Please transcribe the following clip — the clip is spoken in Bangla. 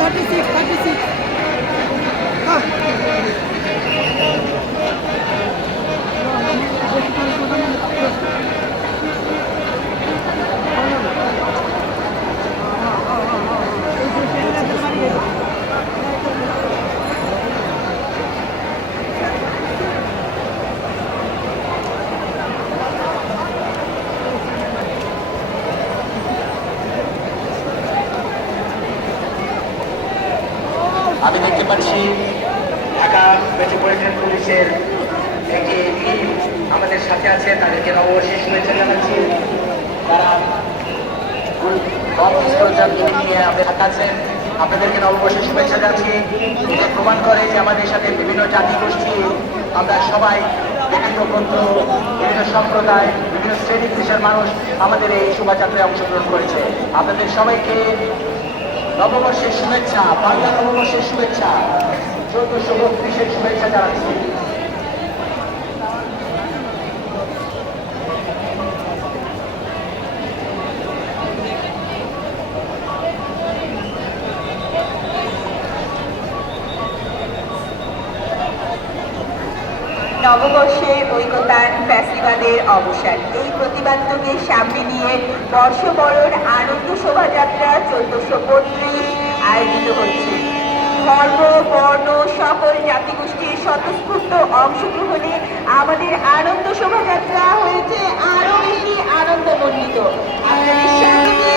36, 36. আমি দেখতে পাচ্ছি ঢাকা মেট্রোপলিটন পুলিশের একটি টিম আমাদের সাথে আছে, তাদেরকে নববর্ষের শুভেচ্ছা জানাচ্ছি। তারা নিয়ে আমাদের হাতে আছেন, আপনাদেরকে নববর্ষের শুভেচ্ছা জানাচ্ছি। এটা প্রমাণ করে যে আমাদের সাথে বিভিন্ন জাতি গোষ্ঠী, আমরা সবাই বিভিন্ন গোত্র, বিভিন্ন সম্প্রদায়, বিভিন্ন শ্রেণী পেশার মানুষ আমাদের এই শোভাযাত্রায় অংশগ্রহণ করেছে। আপনাদের সবাইকে নববর্ষের শুভেচ্ছা, বাংলা নববর্ষের শুভেচ্ছা, 1432-এর শুভেচ্ছা জানাচ্ছি। নববর্ষের ঐকতান ফেস্টিভ্যালের অবসান, এই প্রতিবাদকে সামনে নিয়ে বর্ষবরণ আনন্দ শোভাযাত্রা 1432 আয়োজিত হচ্ছে। ধর্ম, বর্ণ, সকল জাতিগোষ্ঠীর স্বতঃস্ফূর্ত অংশগ্রহণে আমাদের আনন্দ শোভাযাত্রা হয়েছে আরো বেশি আনন্দমণ্ডিত। আপনাদের সামনে